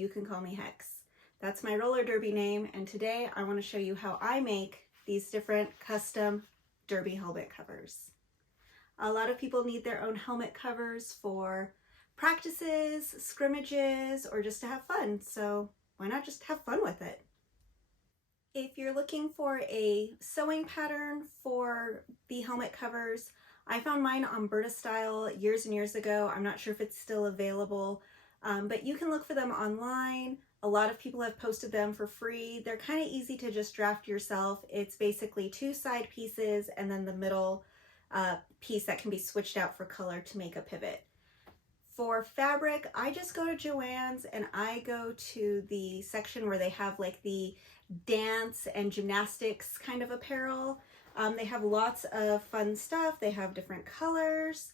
you can call me Hex. That's my roller derby name, and today I want to show you how I make these different custom derby helmet covers. A lot of people need their own helmet covers for practices, scrimmages, or just to have fun, so why not just have fun with it? If you're looking for a sewing pattern for the helmet covers, I found mine on Berta Style years and years ago. I'm not sure if it's still available, but you can look for them online. A lot of people have posted them for free. They're kind of easy to just draft yourself. It's basically two side pieces and then the middle piece that can be switched out for color to make a pivot. For fabric, I just go to Joann's and I go to the section where they have like the dance and gymnastics kind of apparel. They have lots of fun stuff. They have different colors.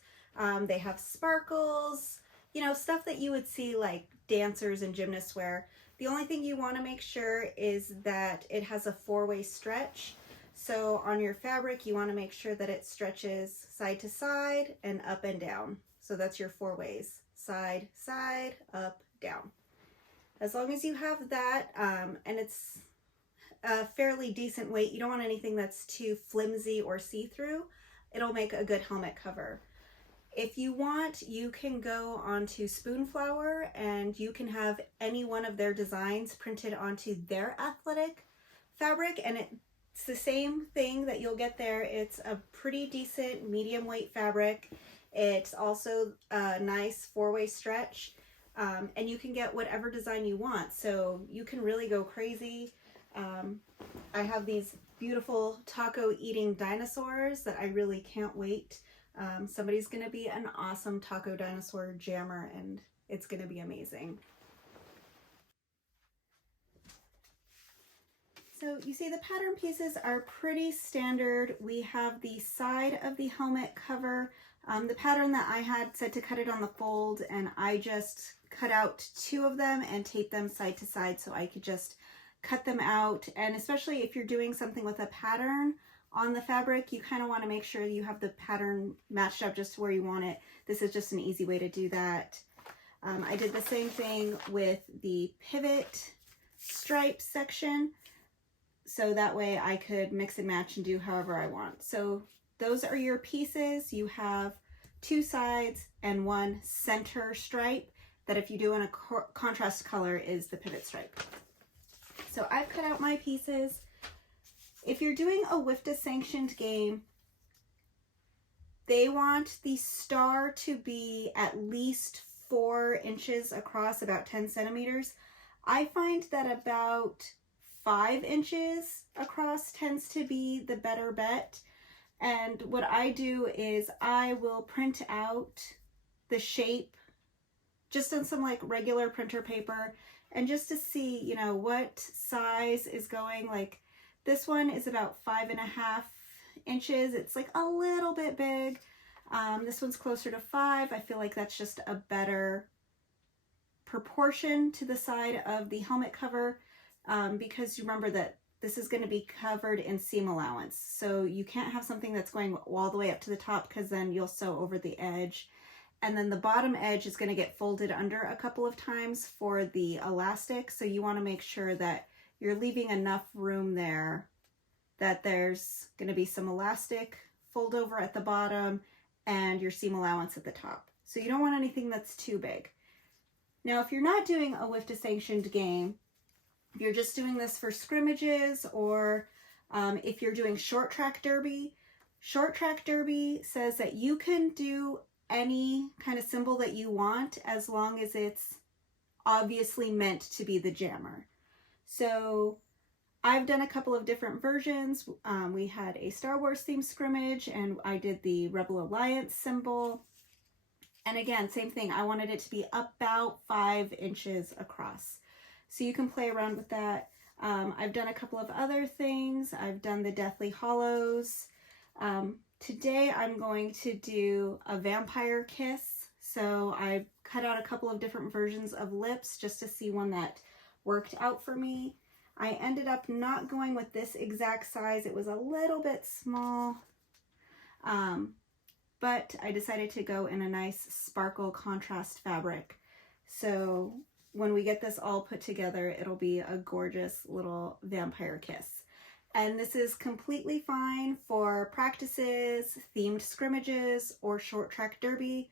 They have sparkles, you know, stuff that you would see like dancers and gymnasts wear. The only thing you want to make sure is that it has a four-way stretch. So on your fabric, you want to make sure that it stretches side to side and up and down. So that's your four ways: side, side, up, down. As long as you have that, and it's a fairly decent weight, you don't want anything that's too flimsy or see-through, it'll make a good helmet cover. If you want, you can go onto Spoonflower and you can have any one of their designs printed onto their athletic fabric, and it's the same thing that you'll get there. It's a pretty decent medium weight fabric. It's also a nice four-way stretch, and you can get whatever design you want, so you can really go crazy. I have these beautiful taco eating dinosaurs that I really can't wait. Somebody's gonna be an awesome taco dinosaur jammer and it's gonna be amazing. So you see the pattern pieces are pretty standard. We have the side of the helmet cover. The pattern that I had said to cut it on the fold, and I just cut out two of them and taped them side to side so I could just cut them out. And especially if you're doing something with a pattern on the fabric, you kind of want to make sure you have the pattern matched up just to where you want it. This is just an easy way to do that. I did the same thing with the pivot stripe section, so that way I could mix and match and do however I want. So those are your pieces. You have two sides and one center stripe that, if you do in a contrast color, is the pivot stripe. So I've cut out my pieces. If you're doing a WFDA sanctioned game, they want the star to be at least 4 inches across, about 10 centimeters. I find that about 5 inches across tends to be the better bet. And what I do is I will print out the shape just on some like regular printer paper, and just to see, you know, what size is going. Like this one is about 5.5 inches. It's like a little bit big. This one's closer to 5. I feel like that's just a better proportion to the side of the helmet cover, because you remember that this is going to be covered in seam allowance. So you can't have something that's going all the way up to the top, because then you'll sew over the edge. And then the bottom edge is going to get folded under a couple of times for the elastic. So you want to make sure that you're leaving enough room there that there's going to be some elastic fold over at the bottom and your seam allowance at the top. So you don't want anything that's too big. Now, if you're not doing a WFDA sanctioned game, if you're just doing this for scrimmages, or if you're doing short track derby says that you can do any kind of symbol that you want as long as it's obviously meant to be the jammer. So I've done a couple of different versions. We had a Star Wars themed scrimmage and I did the Rebel Alliance symbol. And again, same thing, I wanted it to be about 5 inches across. So you can play around with that. I've done a couple of other things. I've done the Deathly Hollows. Today I'm going to do a vampire kiss. So I cut out a couple of different versions of lips just to see one that worked out for me. I ended up not going with this exact size. It was a little bit small. But I decided to go in a nice sparkle contrast fabric. So when we get this all put together, it'll be a gorgeous little vampire kiss. And this is completely fine for practices, themed scrimmages, or short track derby.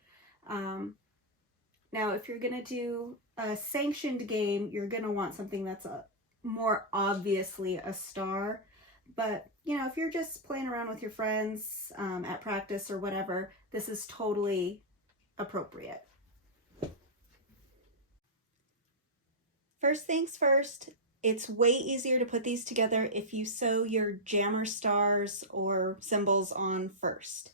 Now, if you're gonna do a sanctioned game, you're gonna want something that's more obviously a star. But, you know, if you're just playing around with your friends at practice or whatever, this is totally appropriate. First things first, it's way easier to put these together if you sew your jammer stars or symbols on first.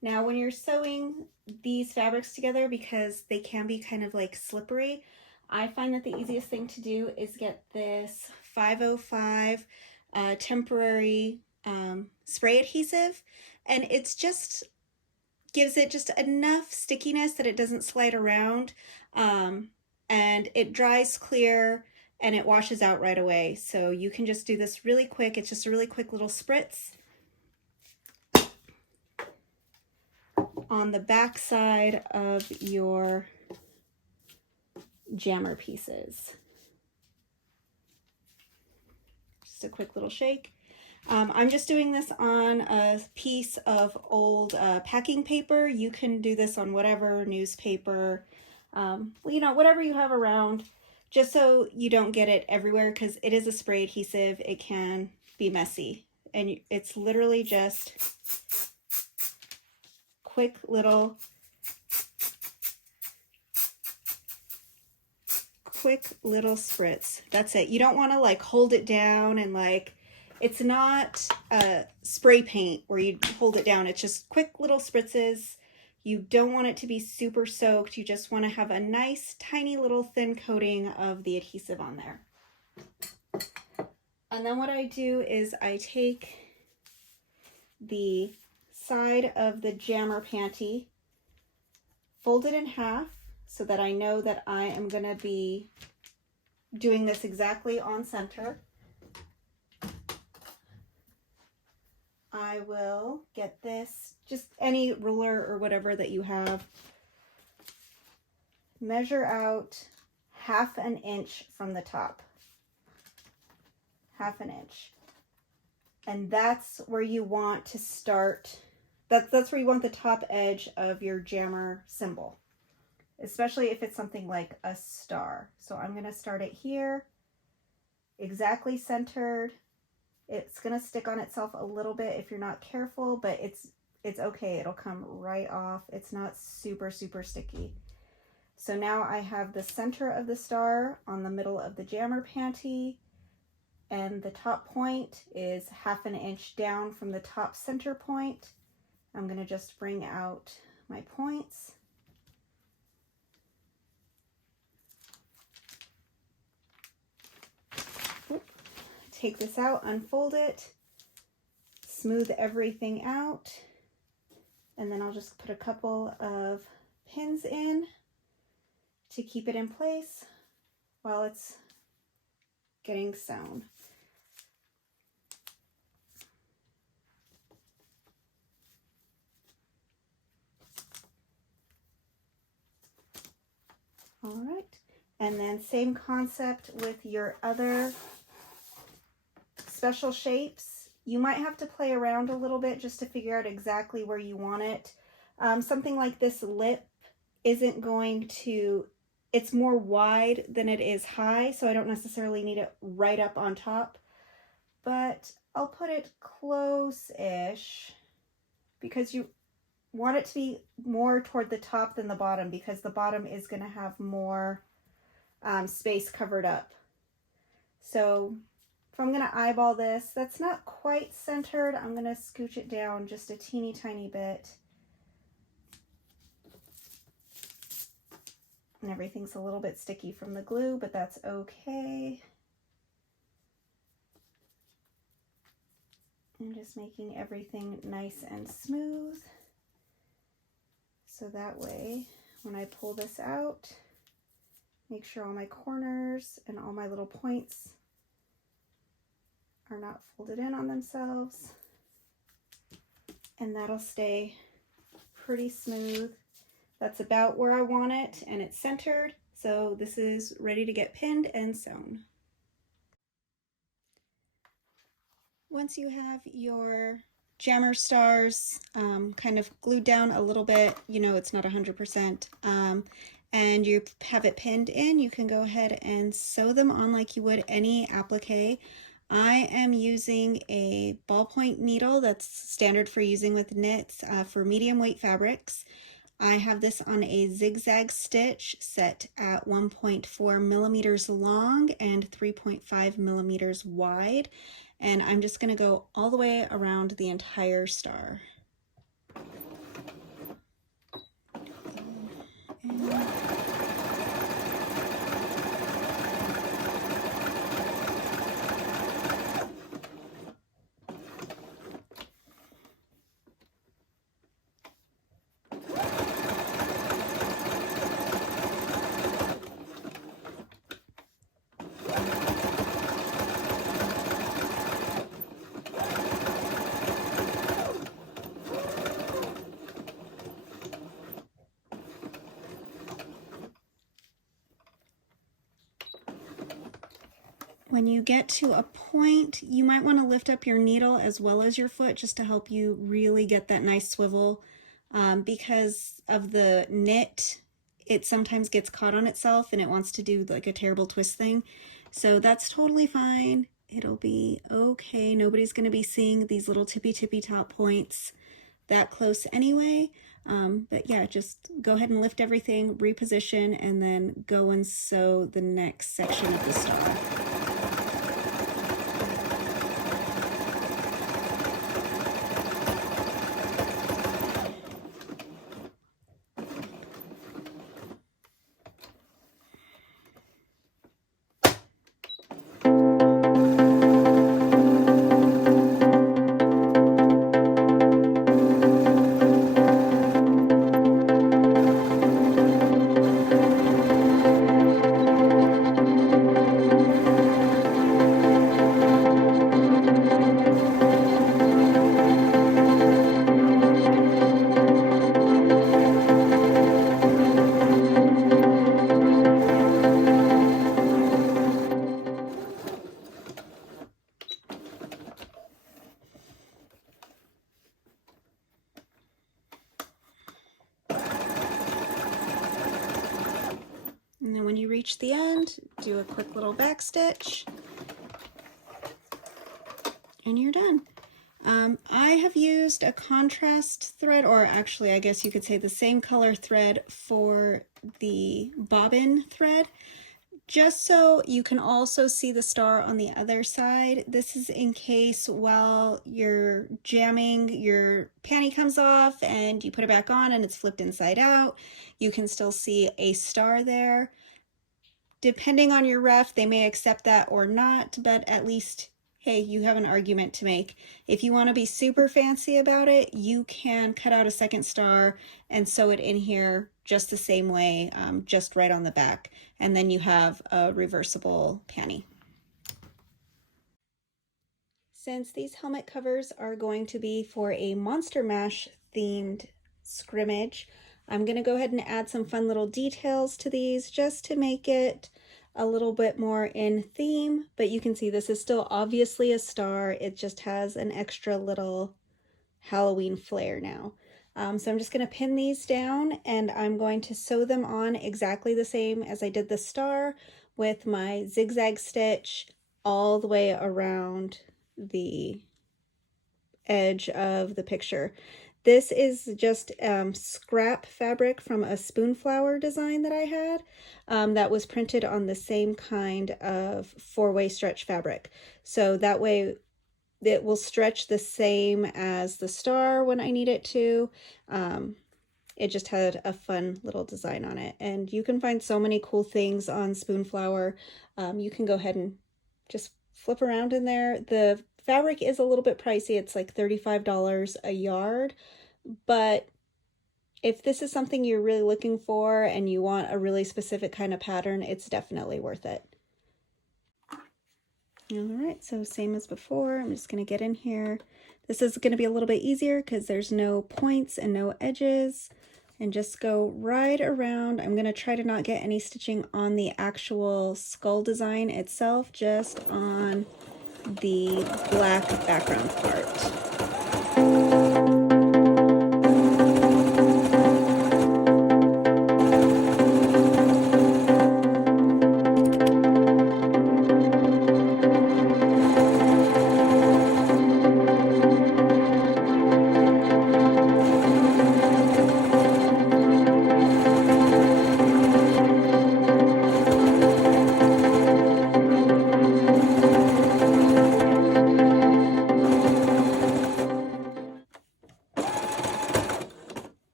Now, when you're sewing these fabrics together, because they can be kind of like slippery, I find that the easiest thing to do is get this 505 temporary spray adhesive, and it's just gives it just enough stickiness that it doesn't slide around, and it dries clear and it washes out right away. So you can just do this really quick. It's just a really quick little spritz on the back side of your jammer pieces. Just a quick little shake. I'm just doing this on a piece of old packing paper. You can do this on whatever, newspaper, you know, whatever you have around, just so you don't get it everywhere, because it is a spray adhesive. It can be messy, and it's literally just quick little spritz. That's it. You don't want to like hold it down and like, it's not spray paint where you hold it down. It's just quick little spritzes. You don't want it to be super soaked. You just want to have a nice tiny little thin coating of the adhesive on there. And then what I do is I take the side of the jammer panty, fold it in half so that I know that I am going to be doing this exactly on center. I will get this, just any ruler or whatever that you have, measure out 1/2 inch from the top, 1/2 inch. And that's where you want to start. That's where you want the top edge of your jammer symbol, especially if it's something like a star. So I'm going to start it here, exactly centered. It's going to stick on itself a little bit if you're not careful, but it's okay. It'll come right off. It's not super, super sticky. So now I have the center of the star on the middle of the jammer panty, and the top point is 1/2 inch down from the top center point. I'm going to just bring out my points. Take this out, unfold it, smooth everything out, and then I'll just put a couple of pins in to keep it in place while it's getting sewn. All right, and then same concept with your other special shapes. You might have to play around a little bit just to figure out exactly where you want it. Something like this lip isn't going to, it's more wide than it is high, so I don't necessarily need it right up on top, but I'll put it close-ish because you want it to be more toward the top than the bottom, because the bottom is going to have more space covered up. So if I'm going to eyeball this, that's not quite centered, I'm going to scooch it down just a teeny tiny bit. And everything's a little bit sticky from the glue, but that's okay. I'm just making everything nice and smooth, so that way when I pull this out, make sure all my corners and all my little points are not folded in on themselves, and that'll stay pretty smooth. That's about where I want it, and it's centered, So this is ready to get pinned and sewn. Once you have your jammer stars kind of glued down a little bit, you know it's not 100%, and you have it pinned in, you can go ahead and sew them on like you would any applique. I am using a ballpoint needle that's standard for using with knits for medium weight fabrics. I have this on a zigzag stitch set at 1.4 millimeters long and 3.5 millimeters wide. And I'm just going to go all the way around the entire star. When you get to a point, you might want to lift up your needle as well as your foot just to help you really get that nice swivel. Because of the knit, it sometimes gets caught on itself and it wants to do like a terrible twist thing. So that's totally fine. It'll be okay. Nobody's going to be seeing these little tippy top points that close anyway. But yeah, just go ahead and lift everything, reposition, and then go and sew the next section of the star. And then when you reach the end, do a quick little back stitch and you're done. I have used a contrast thread, or actually I guess you could say the same color thread for the bobbin thread, just so you can also see the star on the other side. This is in case while you're jamming, your panty comes off and you put it back on and it's flipped inside out. You can still see a star there. Depending on your ref, they may accept that or not, but at least, hey, you have an argument to make. If you want to be super fancy about it, you can cut out a second star and sew it in here just the same way, just right on the back. And then you have a reversible panty. Since these helmet covers are going to be for a Monster Mash themed scrimmage, I'm going to go ahead and add some fun little details to these just to make it a little bit more in theme. But you can see this is still obviously a star. It just has an extra little Halloween flair now. So I'm just going to pin these down and I'm going to sew them on exactly the same as I did the star, with my zigzag stitch all the way around the edge of the picture. This is just scrap fabric from a Spoonflower design that I had that was printed on the same kind of four-way stretch fabric. So that way it will stretch the same as the star when I need it to. It just had a fun little design on it. And you can find so many cool things on Spoonflower. You can go ahead and just flip around in there. The fabric is a little bit pricey. It's like $35 a yard. But if this is something you're really looking for and you want a really specific kind of pattern, it's definitely worth it. All right, so same as before, I'm just going to get in here. This is going to be a little bit easier because there's no points and no edges. and just go right around. I'm going to try to not get any stitching on the actual skull design itself, just on the black background part.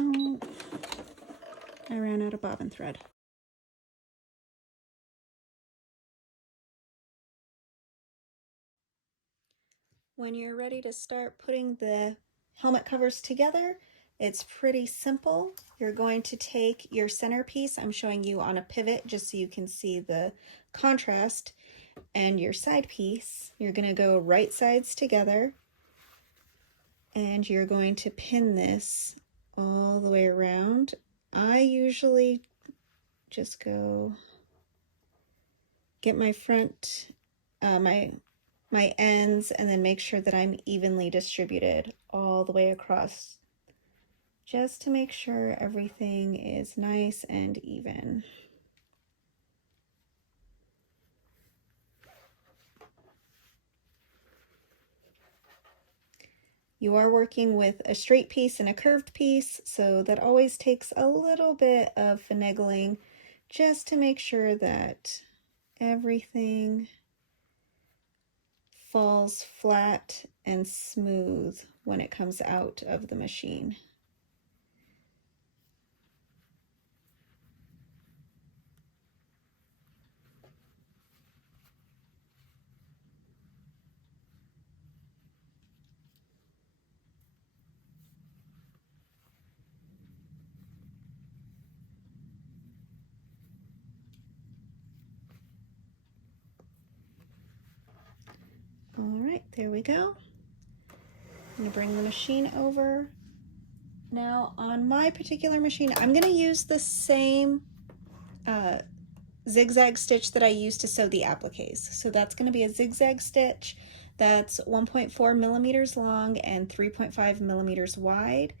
Oh, I ran out of bobbin thread. When you're ready to start putting the helmet covers together, it's pretty simple. You're going to take your centerpiece, I'm showing you on a pivot just so you can see the contrast, and your side piece. You're going to go right sides together, and you're going to pin this all the way around. I usually just go get my front, my ends, and then make sure that I'm evenly distributed all the way across, just to make sure everything is nice and even. You are working with a straight piece and a curved piece, so that always takes a little bit of finagling just to make sure that everything falls flat and smooth when it comes out of the machine. All right, there we go. I'm gonna bring the machine over. Now on my particular machine, I'm gonna use the same zigzag stitch that I used to sew the appliques. So that's gonna be a zigzag stitch that's 1.4 millimeters long and 3.5 millimeters wide.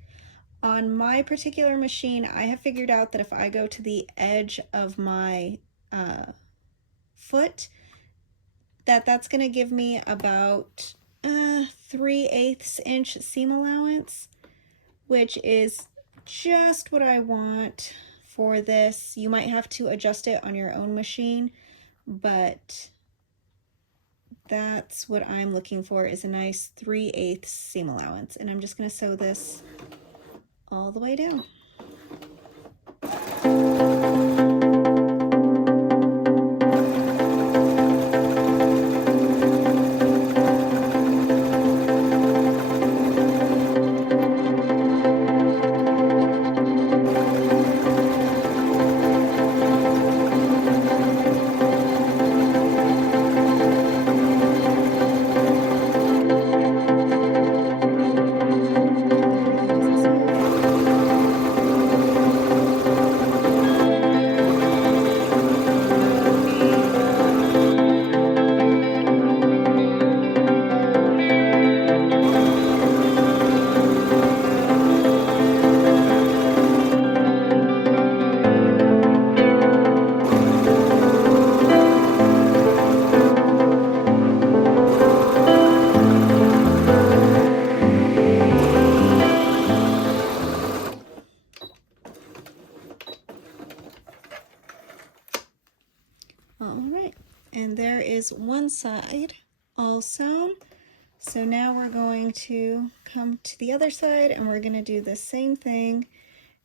On my particular machine, I have figured out that if I go to the edge of my foot, that's going to give me about 3/8 inch seam allowance, which is just what I want for this. You might have to adjust it on your own machine, but that's what I'm looking for, is a nice 3/8 seam allowance. And I'm just going to sew this all the way down. All right, and there is one side all sewn. So now we're going to come to the other side and we're going to do the same thing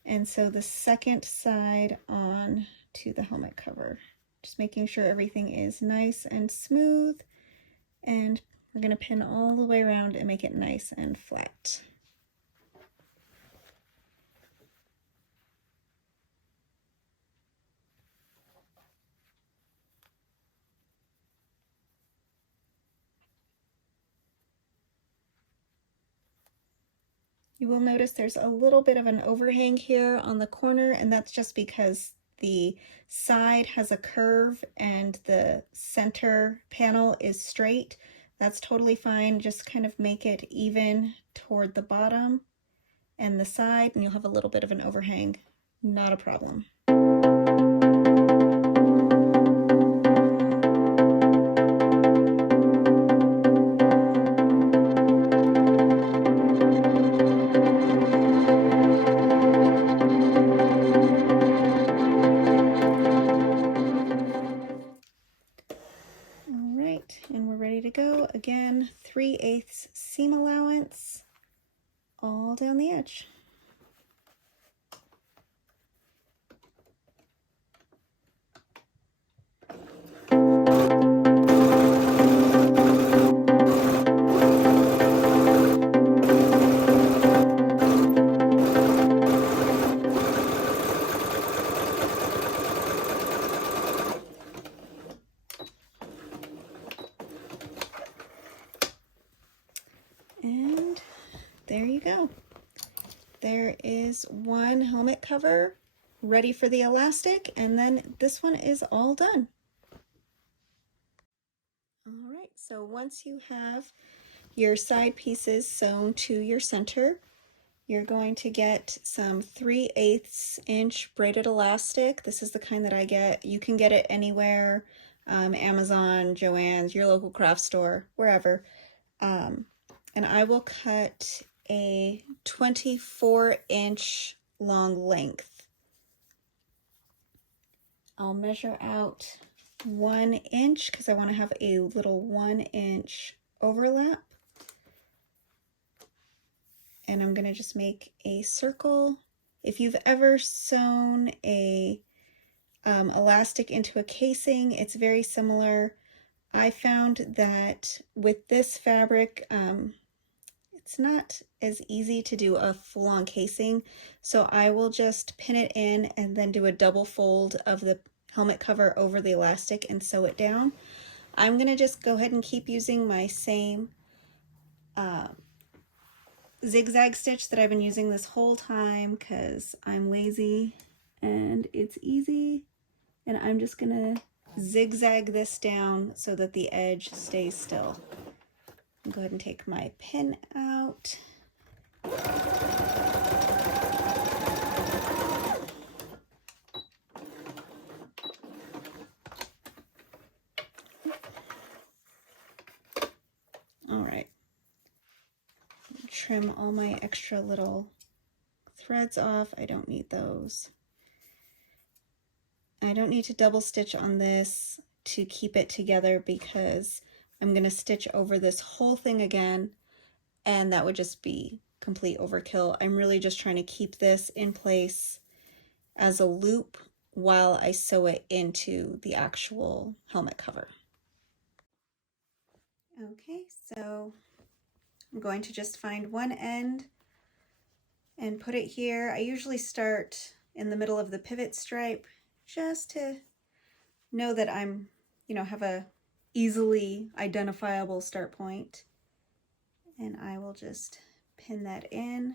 and sew the second side on to the helmet cover. Just making sure everything is nice and smooth, and we're going to pin all the way around and make it nice and flat. You will notice there's a little bit of an overhang here on the corner, and that's just because the side has a curve and the center panel is straight. That's totally fine. Just kind of make it even toward the bottom and the side, and you'll have a little bit of an overhang. Not a problem. And we're ready to go. Again, 3/8 seam allowance all down the edge. And there you go. There is one helmet cover ready for the elastic, and then this one is all done. All right, so once you have your side pieces sewn to your center, you're going to get some 3/8 inch braided elastic. This is the kind that I get. You can get it anywhere, Amazon, Joann's, your local craft store, wherever. And I will cut a 24-inch long length. I'll measure out 1 inch because I want to have a little 1-inch overlap. And I'm going to just make a circle. If you've ever sewn a elastic into a casing, it's very similar. I found that with this fabric, it's not as easy to do a full-on casing, so I will just pin it in and then do a double fold of the helmet cover over the elastic and sew it down. I'm going to just go ahead and keep using my same zigzag stitch that I've been using this whole time because I'm lazy and it's easy, and I'm just going to zigzag this down so that the edge stays still. I'll go ahead and take my pin out. All right. Trim all my extra little threads off. I don't need those. I don't need to double stitch on this to keep it together because I'm going to stitch over this whole thing again, and that would just be complete overkill. I'm really just trying to keep this in place as a loop while I sew it into the actual helmet cover. Okay, so I'm going to just find one end and put it here. I usually start in the middle of the pivot stripe just to know that I'm, have a easily identifiable start point. And I will just pin that in.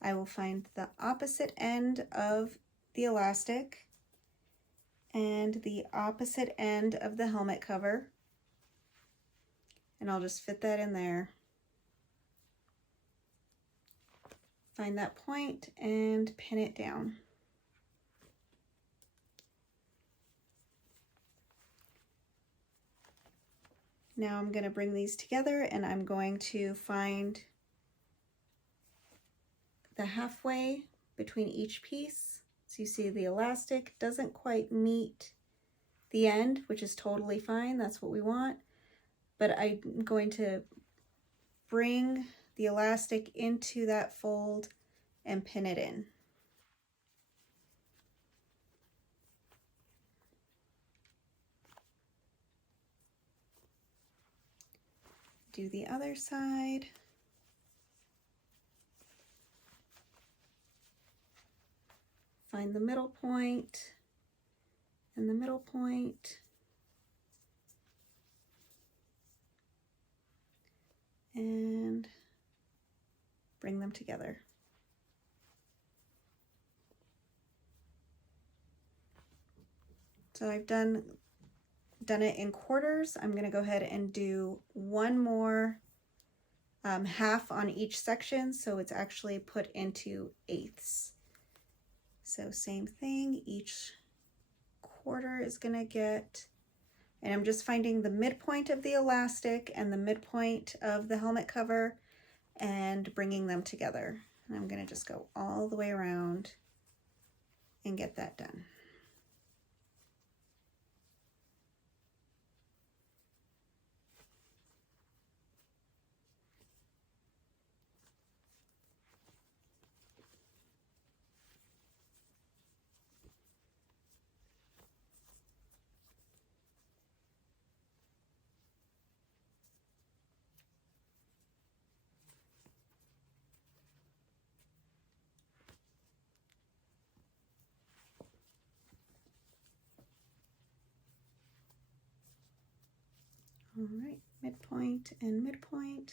I will find the opposite end of the elastic and the opposite end of the helmet cover, and I'll just fit that in there. Find that point and pin it down. Now I'm going to bring these together, and I'm going to find the halfway between each piece. So you see the elastic doesn't quite meet the end, which is totally fine. That's what we want. But I'm going to bring the elastic into that fold and pin it in. Do the other side. Find the middle point and the middle point. And bring them together. So I've done it in quarters. I'm going to go ahead and do one more half on each section, so it's actually put into eighths. So same thing, each quarter is going to get, and I'm just finding the midpoint of the elastic and the midpoint of the helmet cover and bringing them together. And I'm going to just go all the way around and get that done. All right, midpoint and midpoint.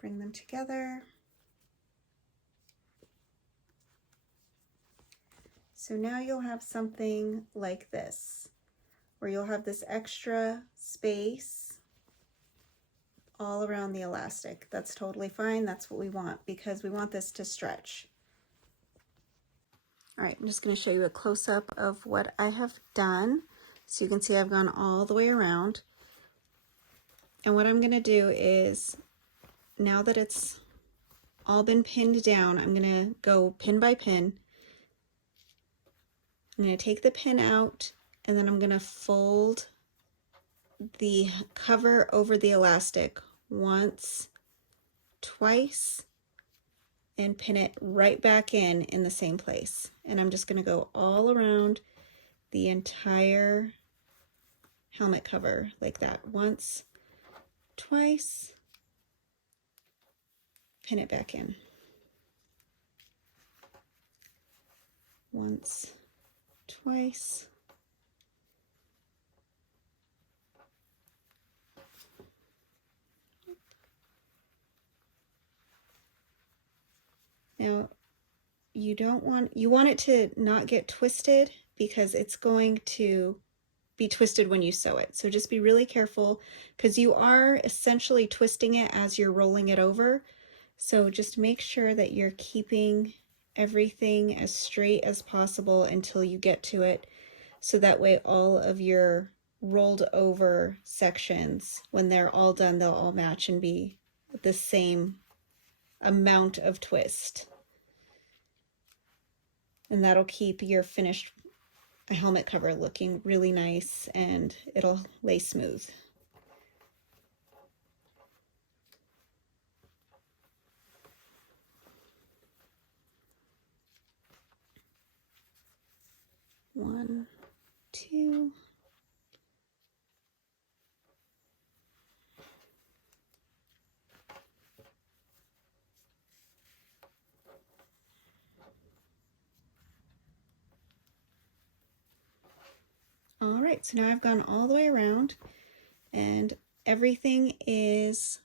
Bring them together. So now you'll have something like this, where you'll have this extra space all around the elastic. That's totally fine. That's what we want because we want this to stretch. All right, I'm just going to show you a close-up of what I have done. So you can see I've gone all the way around. And what I'm going to do is, now that it's all been pinned down, I'm going to go pin by pin. I'm going to take the pin out, and then I'm going to fold the cover over the elastic once, twice, and pin it right back in the same place. And I'm just going to go all around the entire helmet cover like that. Once, twice, pin it back in. Once, twice. Now, you want it to not get twisted because it's going to be twisted when you sew it. So just be really careful because you are essentially twisting it as you're rolling it over. So just make sure that you're keeping everything as straight as possible until you get to it. So that way all of your rolled over sections, when they're all done, they'll all match and be the same amount of twist. And that'll keep your finished helmet cover looking really nice and it'll lay smooth. One, two. All right, so now I've gone all the way around and everything is,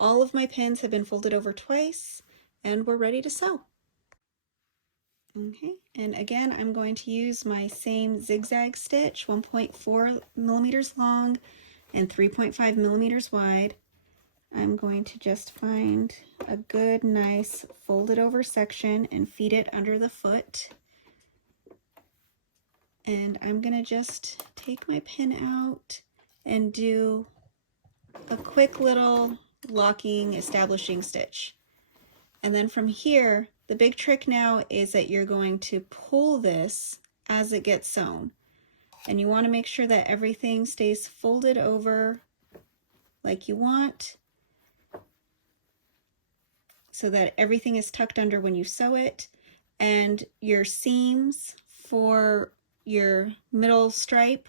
all of my pins have been folded over twice and we're ready to sew. Okay, and again, I'm going to use my same zigzag stitch, 1.4 millimeters long and 3.5 millimeters wide. I'm going to just find a good, nice folded over section and feed it under the foot. And I'm going to just take my pin out and do a quick little locking, establishing stitch. And then from here, the big trick now is that you're going to pull this as it gets sewn. And you want to make sure that everything stays folded over like you want, so that everything is tucked under when you sew it. And your seams for your middle stripe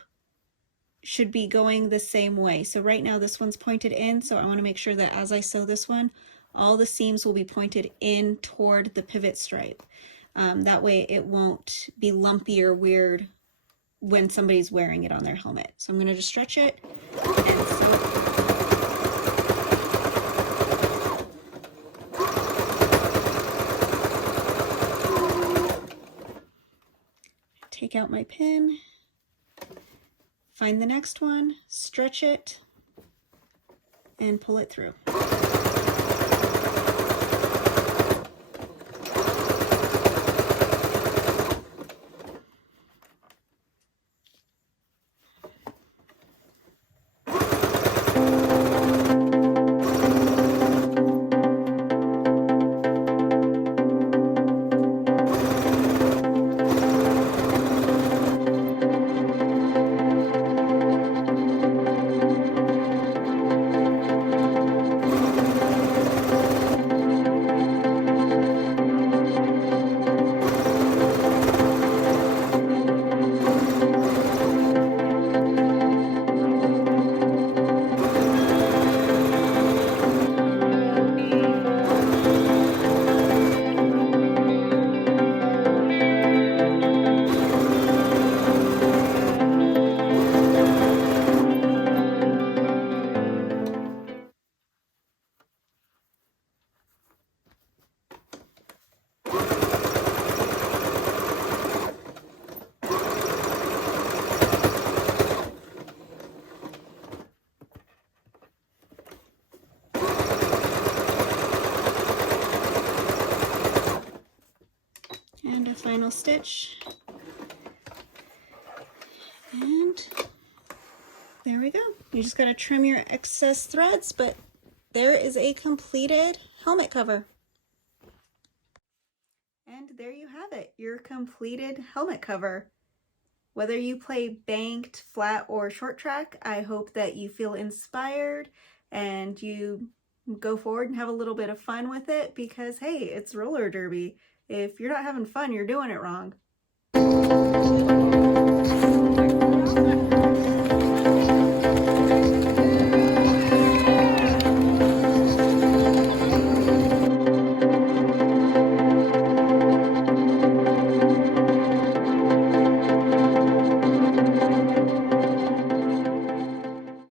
should be going the same way. So right now this one's pointed in, so I want to make sure that as I sew this one, all the seams will be pointed in toward the pivot stripe. That way it won't be lumpy or weird when somebody's wearing it on their helmet. So I'm going to just stretch it and sew. take out my pin, find the next one, stretch it, and pull it through. And a final stitch, and there we go. You just got to trim your excess threads, but there is a completed helmet cover. And there you have it, your completed helmet cover. Whether you play banked, flat, or short track, I hope that you feel inspired and you go forward and have a little bit of fun with it, because hey, it's roller derby. If you're not having fun, you're doing it wrong.